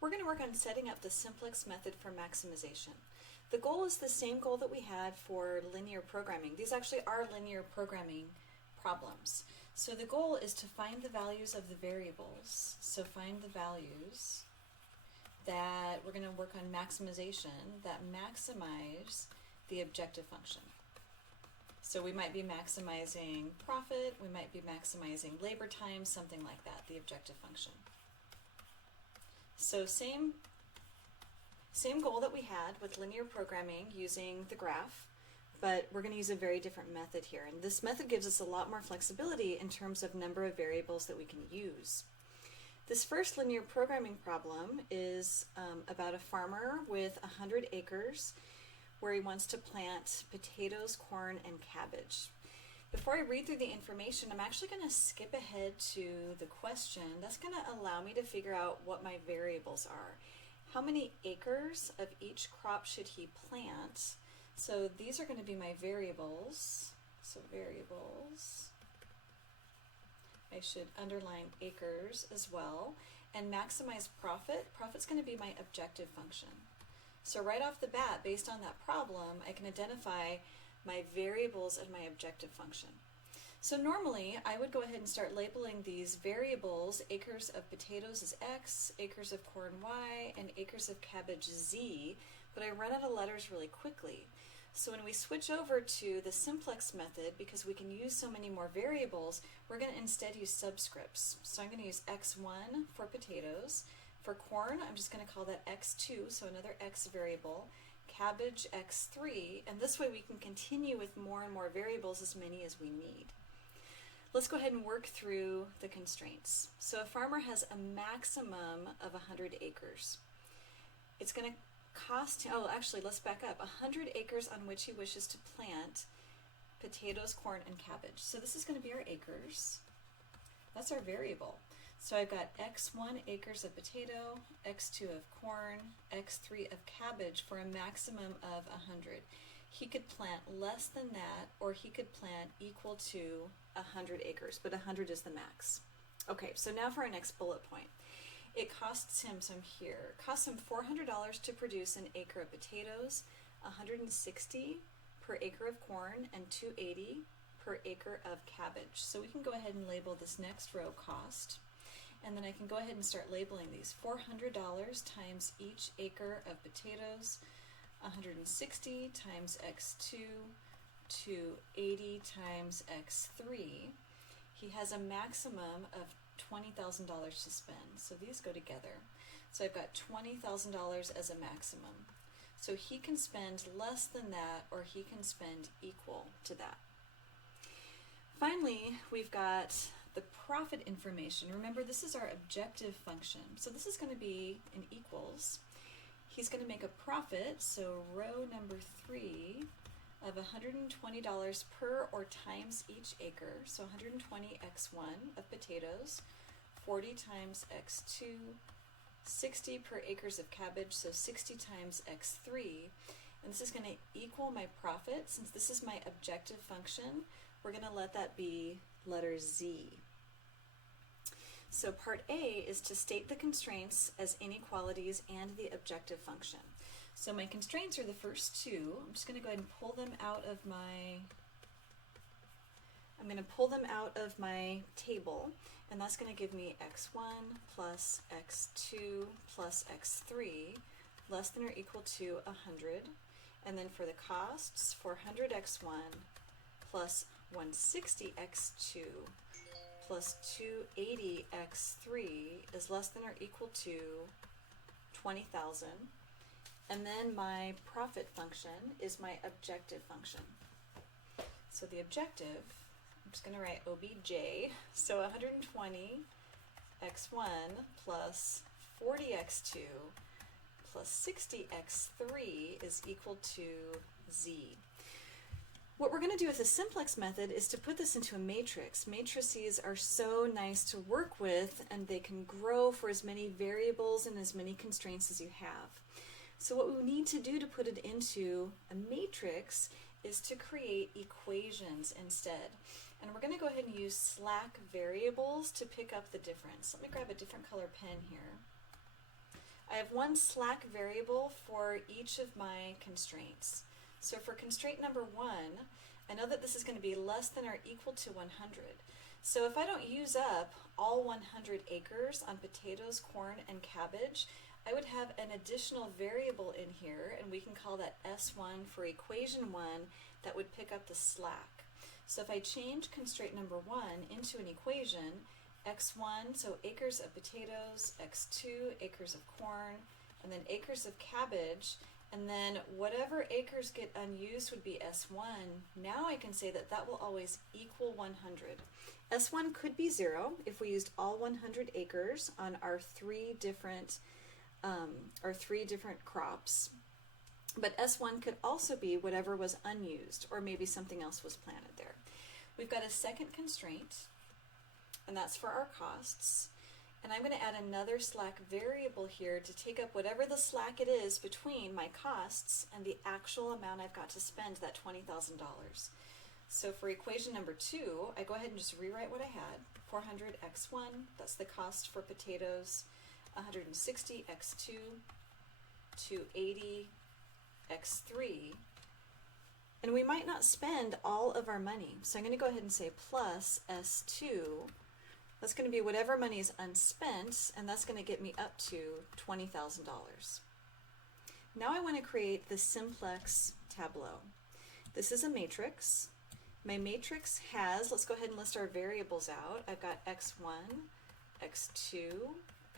We're going to work on setting up the simplex method for maximization. The goal is the same goal that we had for linear programming. These actually are linear programming problems. So the goal is to find the values of the variables. So find the values that we're going to work on maximization that maximize the objective function. So we might be maximizing profit, we might be maximizing labor time, something like that, the objective function. So same goal that we had with linear programming using the graph, but we're going to use a very different method here. And this method gives us a lot more flexibility in terms of number of variables that we can use. This first linear programming problem is about a farmer with 100 acres where he wants to plant potatoes, corn, and cabbage. Before I read through the information, I'm actually going to skip ahead to the question. That's going to allow me to figure out what my variables are. How many acres of each crop should he plant? So these are going to be my variables. So variables. I should underline acres as well. And maximize profit. Profit's going to be my objective function. So right off the bat, based on that problem, I can identify my variables and my objective function. So normally, I would go ahead and start labeling these variables. Acres of potatoes is X, acres of corn Y, and acres of cabbage Z, but I run out of letters really quickly. So when we switch over to the simplex method, because we can use so many more variables, we're going to instead use subscripts. So I'm going to use X1 for potatoes. For corn, I'm just going to call that X2, so another X variable. Cabbage X3, and this way we can continue with more and more variables, as many as we need. Let's go ahead and work through the constraints. So a farmer has a maximum of 100 acres. It's going to cost, let's back up. 100 acres on which he wishes to plant potatoes, corn, and cabbage. So this is going to be our acres. That's our variable. So I've got X1 acres of potato, X2 of corn, X3 of cabbage for a maximum of 100. He could plant less than that, or he could plant equal to 100 acres, but 100 is the max. Okay, so now for our next bullet point. It costs him, so I'm here, costs him $400 to produce an acre of potatoes, $160 per acre of corn, and $280 per acre of cabbage. So we can go ahead and label this next row cost. And then I can go ahead and start labeling these. $400 times each acre of potatoes, 160 times X2, 280 times X3. He has a maximum of $20,000 to spend. So these go together. So I've got $20,000 as a maximum. So he can spend less than that, or he can spend equal to that. Finally, we've got the profit information. Remember, this is our objective function. So this is going to be in equals. He's going to make a profit, so row number 3, of $120 per or times each acre. So 120 X1 of potatoes, 40 times X2, 60 per acres of cabbage, so 60 times X3. And this is going to equal my profit. Since this is my objective function, we're going to let that be letter Z. So part A is to state the constraints as inequalities and the objective function. So my constraints are the first two. I'm just going to go ahead and pull them out of my table, and that's going to give me X1 plus X2 plus X3 less than or equal to 100. And then for the costs, 400 X1 plus 160 X2 plus 280 X3 is less than or equal to 20,000. And then my profit function is my objective function. So the objective, I'm just going to write OBJ. So 120 X1 plus 40 X2 plus 60 X3 is equal to Z. What we're going to do with the simplex method is to put this into a matrix. Matrices are so nice to work with, and they can grow for as many variables and as many constraints as you have. So what we need to do to put it into a matrix is to create equations instead. And we're going to go ahead and use slack variables to pick up the difference. Let me grab a different color pen here. I have one slack variable for each of my constraints. So for constraint number 1, I know that this is going to be less than or equal to 100. So if I don't use up all 100 acres on potatoes, corn, and cabbage, I would have an additional variable in here, and we can call that S1 for equation 1 that would pick up the slack. So if I change constraint number 1 into an equation, x1, so acres of potatoes, x2, acres of corn, and then acres of cabbage, and then whatever acres get unused would be S1. Now I can say that that will always equal 100. S1 could be 0 if we used all 100 acres on our three different crops. But S1 could also be whatever was unused, or maybe something else was planted there. We've got a second constraint, and that's for our costs. And I'm going to add another slack variable here to take up whatever the slack it is between my costs and the actual amount I've got to spend, that $20,000. So for equation number 2, I go ahead and just rewrite what I had. 400 x1, that's the cost for potatoes. 160 x2, 280 x3. And we might not spend all of our money. So I'm going to go ahead and say plus S2. That's going to be whatever money is unspent, and that's going to get me up to $20,000. Now I want to create the Simplex Tableau. This is a matrix. My matrix has, let's go ahead and list our variables out. I've got x1, x2,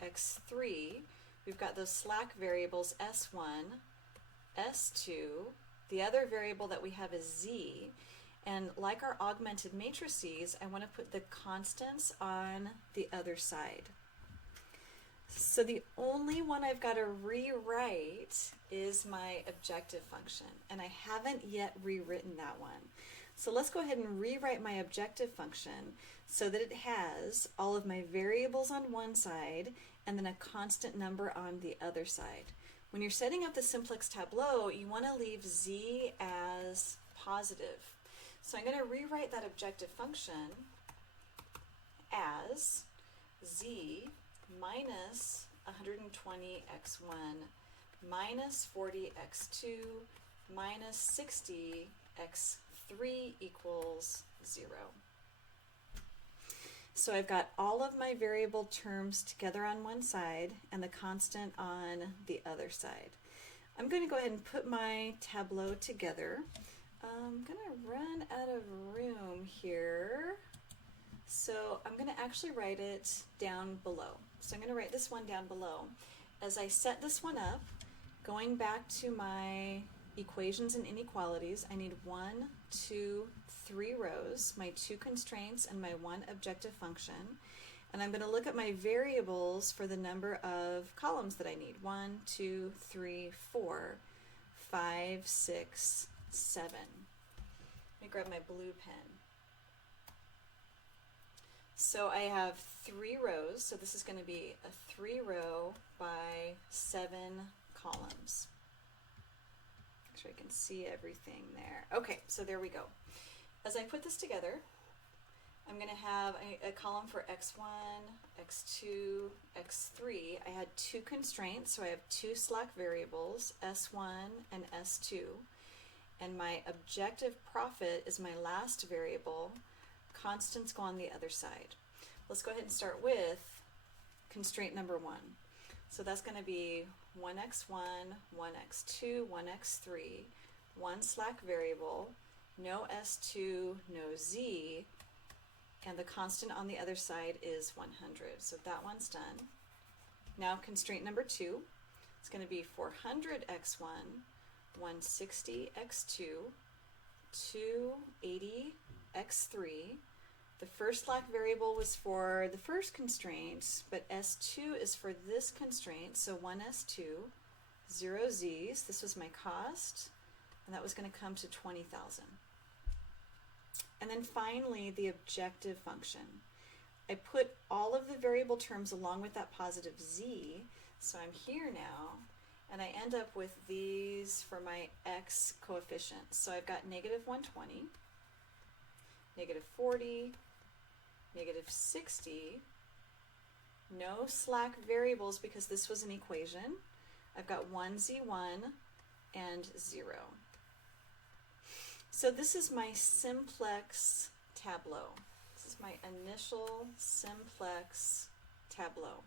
x3. We've got those slack variables s1, s2. The other variable that we have is z. And like our augmented matrices, I want to put the constants on the other side. So the only one I've got to rewrite is my objective function, and I haven't yet rewritten that one. So let's go ahead and rewrite my objective function so that it has all of my variables on one side and then a constant number on the other side. When you're setting up the Simplex Tableau, you want to leave z as positive. So I'm going to rewrite that objective function as z minus 120 x1 minus 40 x2 minus 60 x3 equals 0. So I've got all of my variable terms together on one side and the constant on the other side. I'm going to go ahead and put my Tableau together. I'm going to run out of room here, so I'm going to actually write it down below. So I'm going to write this one down below. As I set this one up, going back to my equations and inequalities, I need 1, 2, 3 rows, my 2 constraints and my 1 objective function. And I'm going to look at my variables for the number of columns that I need. 1, 2, 3, 4, 5, 6, 7. Let me grab my blue pen. So I have 3 rows, so this is going to be a 3-row by 7 columns. Make sure I can see everything there. Okay, so there we go. As I put this together, I'm going to have a column for x1, x2, x3. I had 2 constraints, so I have 2 slack variables, s1 and s2. And my objective profit is my last variable. Constants go on the other side. Let's go ahead and start with constraint number 1. So that's going to be 1x1, 1x2, 1x3, 1 slack variable, no s2, no z, and the constant on the other side is 100. So that one's done. Now constraint number 2, it's going to be 400x1, 160 x2, 280 x3. The first slack variable was for the first constraint, but s2 is for this constraint, so 1s2, 0 z's. This was my cost, and that was going to come to 20,000. And then finally, the objective function. I put all of the variable terms along with that positive z, so I'm here now, and I end up with these for my x coefficients. So I've got negative 120, negative 40, negative 60, No slack variables because this was an equation. I've got 1z1 and 0. So this is my simplex tableau. This is my initial simplex tableau.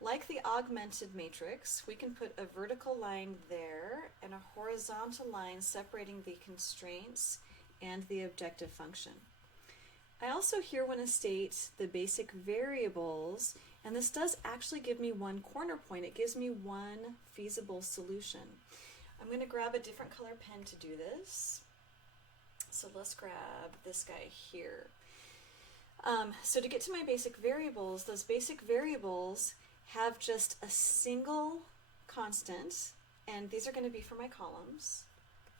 Like the augmented matrix, we can put a vertical line there and a horizontal line separating the constraints and the objective function. I also here want to state the basic variables, and this does actually give me one corner point. It gives me one feasible solution. I'm going to grab a different color pen to do this. So let's grab this guy here. So to get to my basic variables, those basic variables have just a single constant, and these are going to be for my columns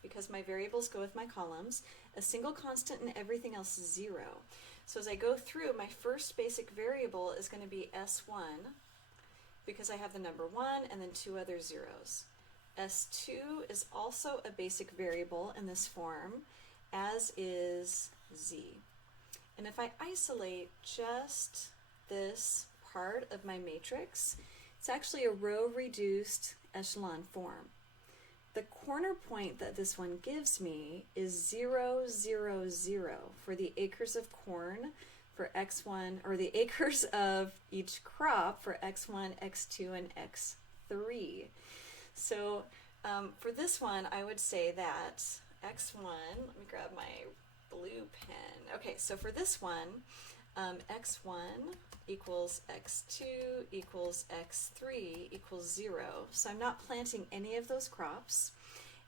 because my variables go with my columns, a single constant and everything else is 0. So as I go through, my first basic variable is going to be S1 because I have the number 1 and then 2 other zeros. S2 is also a basic variable in this form, as is Z. And if I isolate just this part of my matrix, it's actually a row-reduced echelon form. The corner point that this one gives me is 0, 0, 0 for the acres of corn for x1, or the acres of each crop for x1, x2, and x3. So for this one, I would say that x1, let me grab my blue pen. Okay, so for this one, x1 equals x2 equals x3 equals 0. So I'm not planting any of those crops.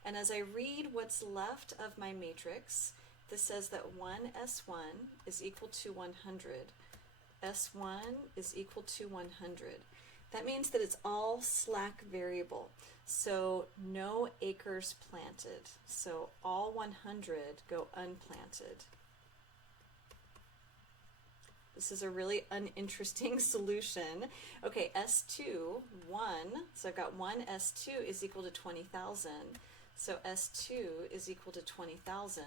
And as I read what's left of my matrix, this says that 1s1 is equal to 100. S1 is equal to 100. That means that it's all slack variable. So no acres planted. So all 100 go unplanted. This is a really uninteresting solution. Okay, S2, 1, so I've got 1 S2 is equal to 20,000. So S2 is equal to 20,000.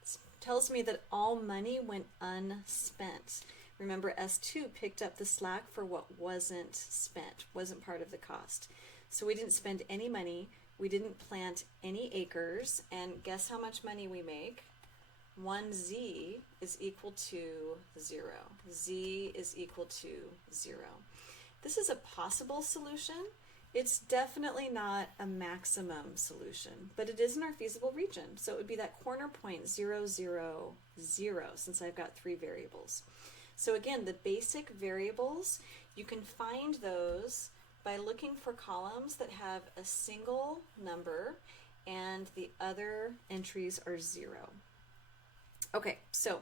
This tells me that all money went unspent. Remember, S2 picked up the slack for what wasn't spent, wasn't part of the cost. So we didn't spend any money, we didn't plant any acres, and guess how much money we make? 1z is equal to 0. Z is equal to 0. This is a possible solution. It's definitely not a maximum solution, but it is in our feasible region. So it would be that corner point 0, 0, 0, since I've got 3 variables. So again, the basic variables, you can find those by looking for columns that have a single number and the other entries are 0. Okay, so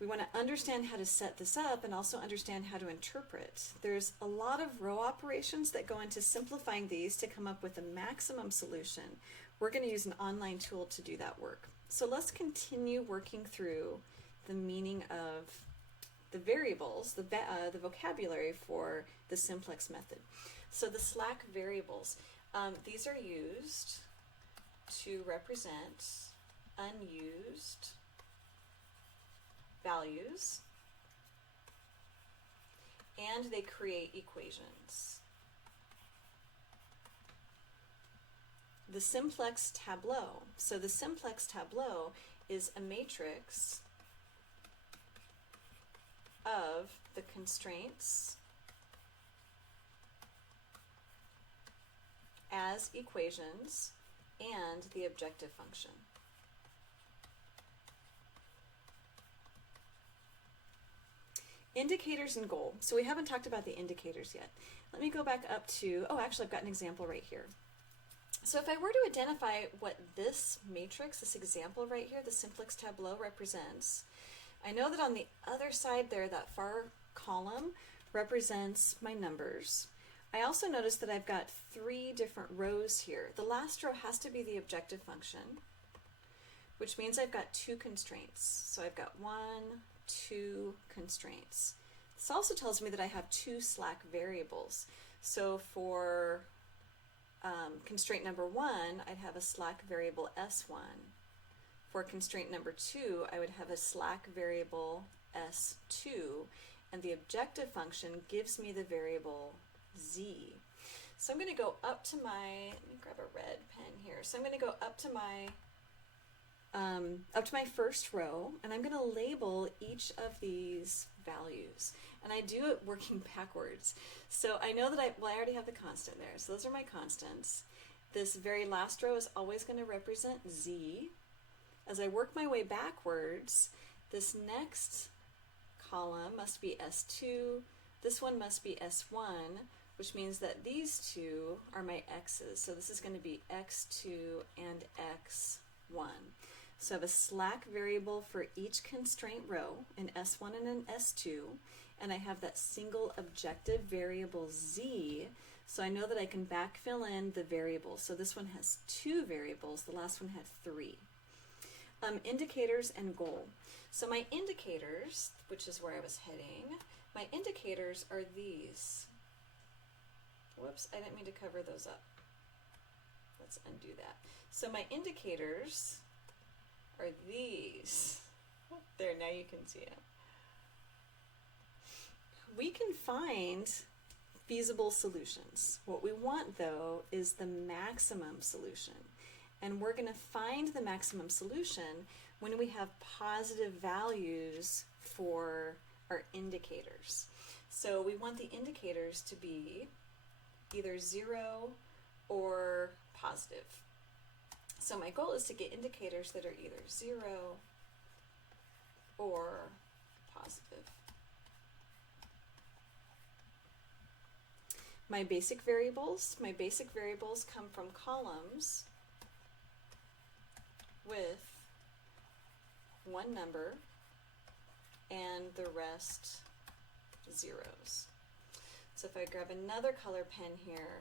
we want to understand how to set this up and also understand how to interpret. There's a lot of row operations that go into simplifying these to come up with a maximum solution. We're going to use an online tool to do that work. So let's continue working through the meaning of the variables, the vocabulary for the simplex method. So the slack variables, these are used to represent unused values, and they create equations. The simplex tableau. So the simplex tableau is a matrix of the constraints as equations and the objective function. Indicators and goal. So we haven't talked about the indicators yet. Let me go back up to, oh, actually I've got an example right here. So if I were to identify what this matrix, this example right here, the simplex tableau represents, I know that on the other side there, that far column represents my numbers. I also notice that I've got 3 different rows here. The last row has to be the objective function, which means I've got 2 constraints. So I've got 1, 2 constraints. This also tells me that I have 2 slack variables. So for constraint number 1, I'd have a slack variable S1. For constraint number 2, I would have a slack variable S2. and the objective function gives me the variable z. So I'm going to go up to my, let me grab a red pen here. So I'm going to go up to my first row, and I'm going to label each of these values. And I do it working backwards. So I know that I already have the constant there. So those are my constants. This very last row is always going to represent z. As I work my way backwards, this next column must be S2, this one must be S1, which means that these two are my x's. So this is going to be x2 and x1. So I have a slack variable for each constraint row, an S1 and an S2, and I have that single objective variable z, so I know that I can backfill in the variables. So this one has 2 variables, the last one had 3. Indicators and goal. So my indicators, which is where I was heading, my indicators are these. Whoops, I didn't mean to cover those up. Let's undo that. So my indicators are these. There, now you can see it. We can find feasible solutions. What we want, though, is the maximum solution. And we're going to find the maximum solution when we have positive values for our indicators. So we want the indicators to be either 0 or positive. So my goal is to get indicators that are either 0 or positive. My basic variables come from columns with one number and the rest zeros. So if I grab another color pen here,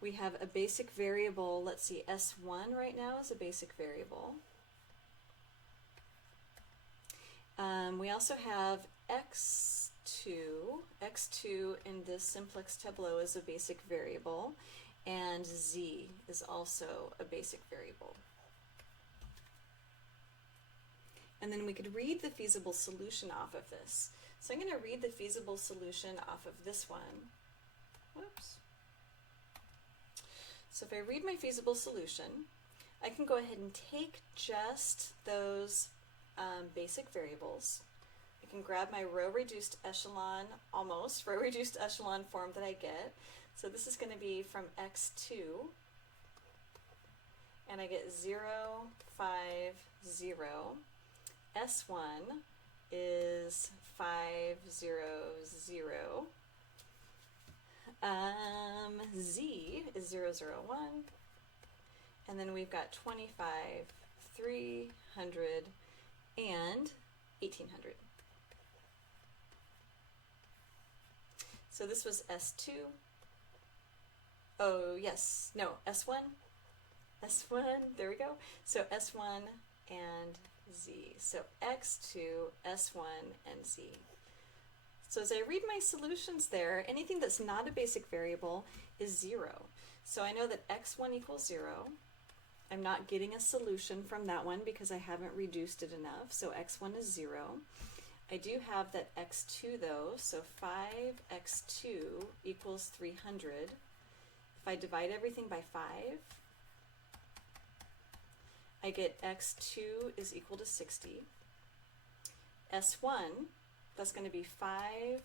we have a basic variable. Let's see, S1 right now is a basic variable. We also have X2 in this Simplex Tableau is a basic variable, and Z is also a basic variable. And then we could read the feasible solution off of this. So I'm going to read the feasible solution off of this one. Whoops. So if I read my feasible solution, I can go ahead and take just those basic variables. I can grab my row-reduced echelon, almost row-reduced echelon form that I get. So this is going to be from X2, and I get 0, 5, 0. S1 is 5, 0, 0. Z is 0, 0, 1. And then we've got 25, 300, and 1800. So this was S2. Oh, yes. No, S1. S1. There we go. So S1 and Z. So X2, S1, and Z. So as I read my solutions there, anything that's not a basic variable is 0. So I know that X1 equals 0. I'm not getting a solution from that one because I haven't reduced it enough. So X1 is 0. I do have that X2 though, so 5X2 equals 300. If I divide everything by 5, I get X2 is equal to 60. S1, that's going to be 5S1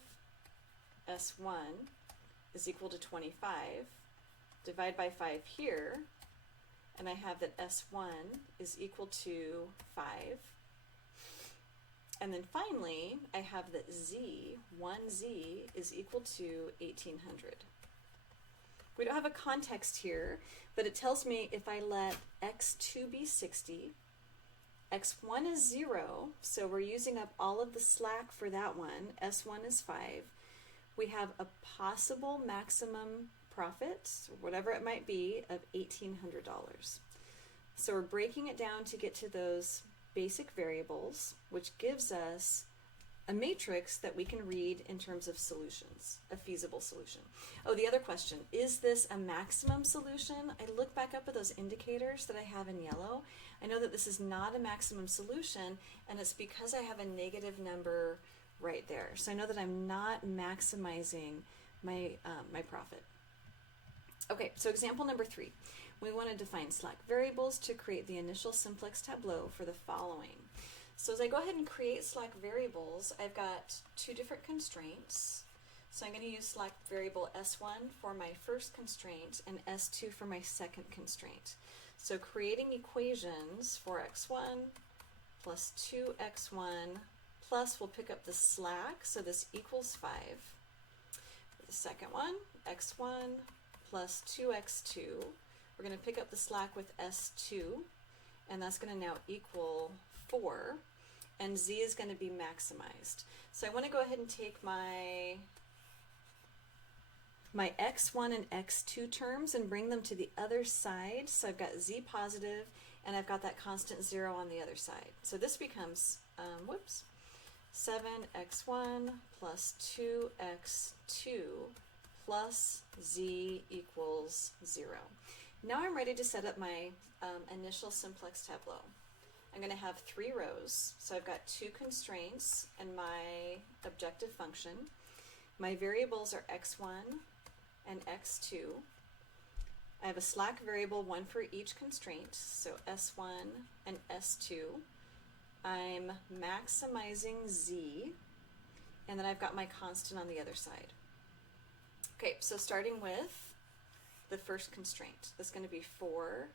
is equal to 25. Divide by 5 here, and I have that S1 is equal to 5. And then finally, I have that Z, 1Z, is equal to 1800. We don't have a context here, but it tells me if I let X2 be 60, X1 is 0, so we're using up all of the slack for that one. S1 is 5. We have a possible maximum profit, whatever it might be, of $1,800. So we're breaking it down to get to those basic variables, which gives us a matrix that we can read in terms of solutions, a feasible solution. Oh, the other question, is this a maximum solution? I look back up at those indicators that I have in yellow. I know that this is not a maximum solution, and it's because I have a negative number right there. So I know that I'm not maximizing my, my profit. Okay, so example number 3. We want to define slack variables to create the initial simplex tableau for the following. So as I go ahead and create slack variables, I've got 2 different constraints. So I'm going to use slack variable S1 for my first constraint and S2 for my second constraint. So creating equations for x1 plus 2x1 plus, we'll pick up the slack, so this equals 5. For the second one, x1 plus 2x2. We're going to pick up the slack with S2, and that's going to now equal 4, and z is going to be maximized. So I want to go ahead and take my x1 and x2 terms and bring them to the other side. So I've got z positive, and I've got that constant 0 on the other side. So this becomes, 7x1 plus 2x2 plus z equals 0. Now I'm ready to set up my initial simplex tableau. I'm going to have 3 rows, so I've got 2 constraints and my objective function. My variables are x1 and x2. I have a slack variable, 1 for each constraint, so S1 and S2. I'm maximizing z, and then I've got my constant on the other side. Okay, so starting with the first constraint, that's going to be 4,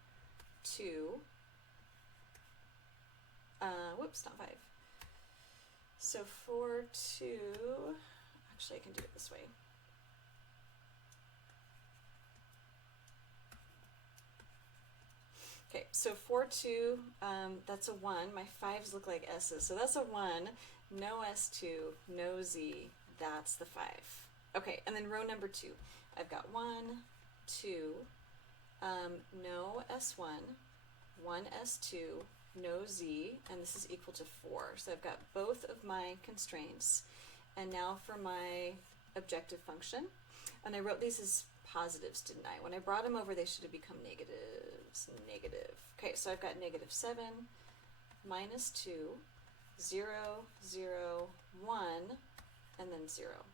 2, not 5. So 4, 2, actually I can do it this way. Okay, so 4, 2, that's a 1. My 5s look like S's, so that's a 1. No S2, no Z, that's the 5. Okay, and then row number 2. I've got 1, 2, no S1, 1 S2, no Z, and this is equal to 4. So I've got both of my constraints. And now for my objective function. And I wrote these as positives, didn't I? When I brought them over, they should have become negatives. Negative. Okay, so I've got -7, -2, 0, 0, 1, and then 0.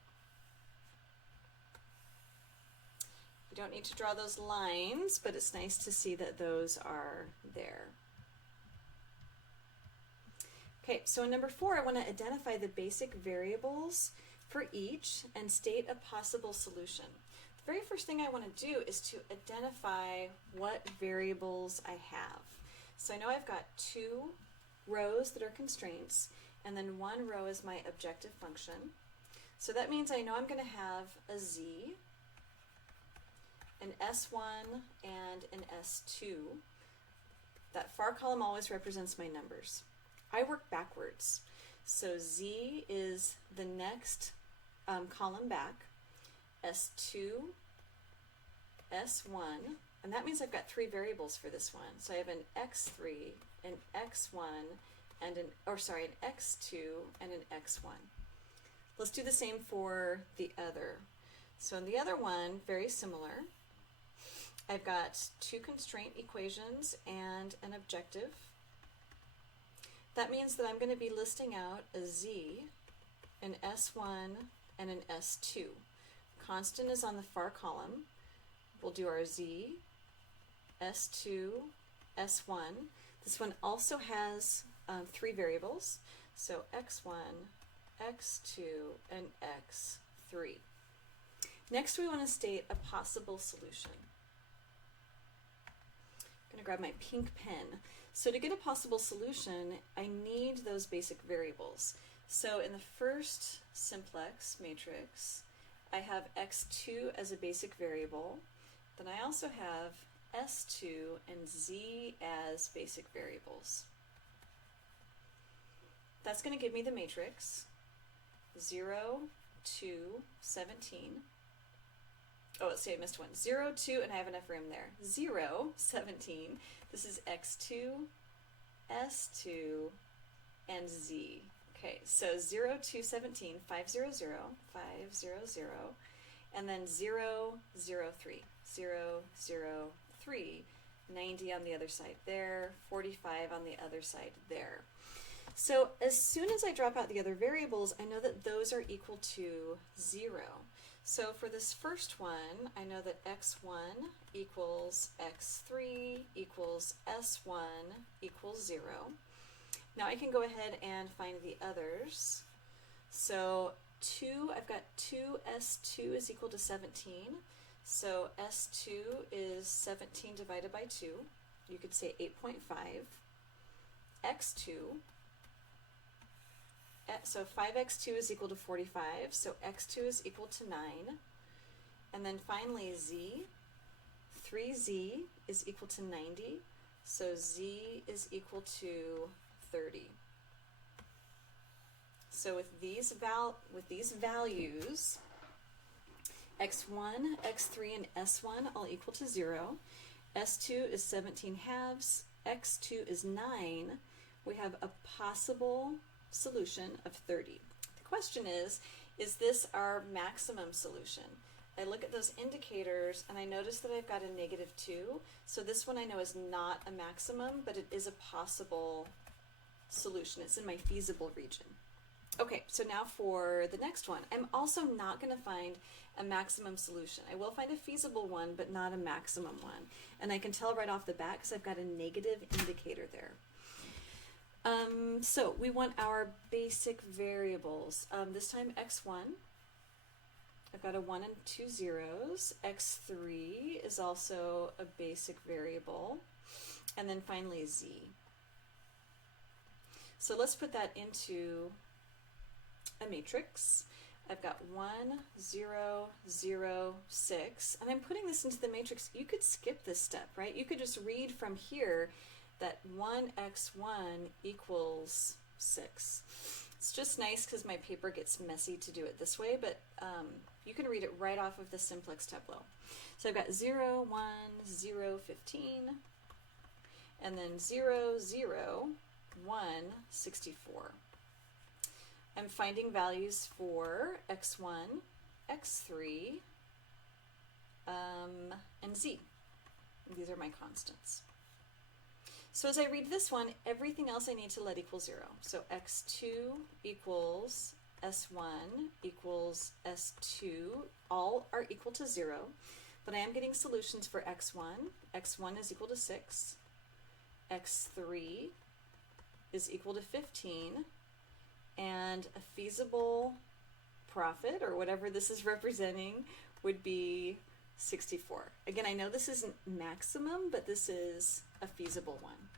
You don't need to draw those lines, but it's nice to see that those are there. Okay, so in number 4, I want to identify the basic variables for each and state a possible solution. The very first thing I want to do is to identify what variables I have. So I know I've got 2 rows that are constraints, and then 1 row is my objective function. So that means I know I'm going to have a z, an S1, and an S2. That far column always represents my numbers. I work backwards. So z is the next column back, S2, S1, and that means I've got 3 variables for this one. So I have an x3, an x1, and an x2, and an x1. Let's do the same for the other. So in the other one, very similar. I've got 2 constraint equations and an objective. That means that I'm going to be listing out a z, an S1, and an S2. Constant is on the far column. We'll do our z, S2, S1. This one also has 3 variables, so x1, x2, and x3. Next, we want to state a possible solution. I'm going to grab my pink pen. So to get a possible solution, I need those basic variables. So in the first simplex matrix, I have x2 as a basic variable. Then I also have s2 and z as basic variables. That's going to give me the matrix 0, 2, 17. Oh, let's see, I missed one. 0, 2, and I have enough room there. 0, 17. This is x2, s2, and z. Okay, so 0, 2, 17, 5, 0, 0, 5, 0, 0, and then 0, 0, 3. 0, 0, 3. 90 on the other side there, 45 on the other side there. So as soon as I drop out the other variables, I know that those are equal to 0. So for this first one, I know that x1 equals x3 equals s1 equals 0. Now I can go ahead and find the others. So I've got 2s2 is equal to 17. So s2 is 17 divided by 2. You could say 8.5. x2, so 5x2 is equal to 45, so x2 is equal to 9. And then finally z, 3z is equal to 90, so z is equal to 30. So with these values, x1, x3, and s1 all equal to 0. s2 is 17 halves, x2 is 9. We have a possible solution of 30. The question is this our maximum solution? I look at those indicators and I notice that I've got a -2. So this one I know is not a maximum, but it is a possible solution. It's in my feasible region. Okay, so now for the next one. I'm also not going to find a maximum solution. I will find a feasible one, but not a maximum one. And I can tell right off the bat because I've got a negative indicator there. So we want our basic variables. This time x1, I've got a 1 and 2 zeros. x3 is also a basic variable. And then finally z. So let's put that into a matrix. I've got 1, 0, 0, 6, and I'm putting this into the matrix. You could skip this step, right? You could just read from here that 1x1 equals 6. It's just nice because my paper gets messy to do it this way, but you can read it right off of the Simplex Tableau. So I've got 0, 1, 0, 15, and then 0, 0, 1, 64. I'm finding values for x1, x3, and z. These are my constants. So as I read this one, everything else I need to let equal 0. So x2 equals s1 equals s2, all are equal to 0, but I am getting solutions for x1. x1 is equal to 6, x3 is equal to 15, and a feasible profit, or whatever this is representing, would be 64. Again, I know this isn't maximum, but this is a feasible one.